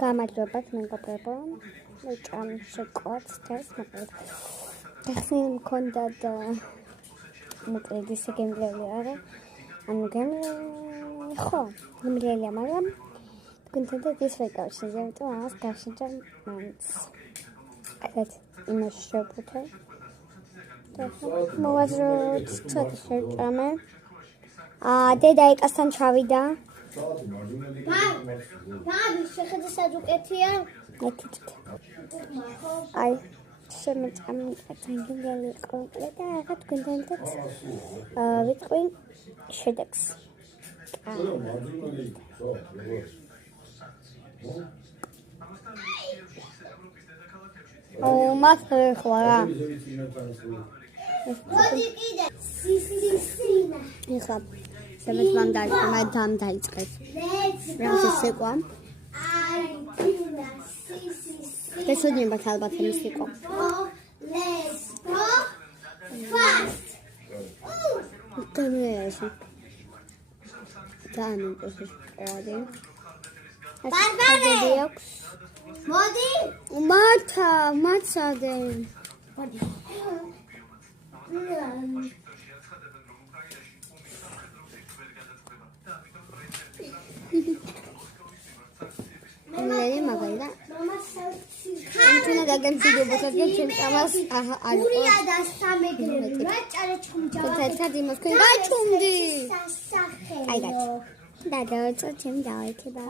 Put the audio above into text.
გამარჯობათ მეგობრებო. ჭამ შეკოც თეს მოკლედ. ახლა მქონდათ მოკლედ ისე გემრიელი არა. ანუ გემრიელია, მაგრამ თქვენთან ის ვეკავშირზე, იმიტომ ამას გავშეჭამ მაინც. ახლა იმაში შევფუთე. მოვაზროთ ცოტა შეჭამე. დედა ეკასთან ჩავიდა. ბაბი, შეხედე საჯუკეთია? ეთით. აი, შემეწამული კონკრეტ და ახლა თქვენთან ვიტყვი შედეგს. მართლა ხლა რა. მოდი კიდე. სისინა. ეხლა შემეც მამ დაიწყეს. რა სეკვა? Besudnieba talbat misiko. Let's go fast. Tamam. Tamam, hadi. Barbare. Modi. Matade. Modi. მე მაგალითად ამჩუნა გაგემშვიდობოთაგე ჩემ წამას არ გურია და სამეგრელო რა ჭარა ჩუმჯა თეთრად იმას გაჩუმდი სასახელო აი გაჩ და დაუწო ჩემ დავექება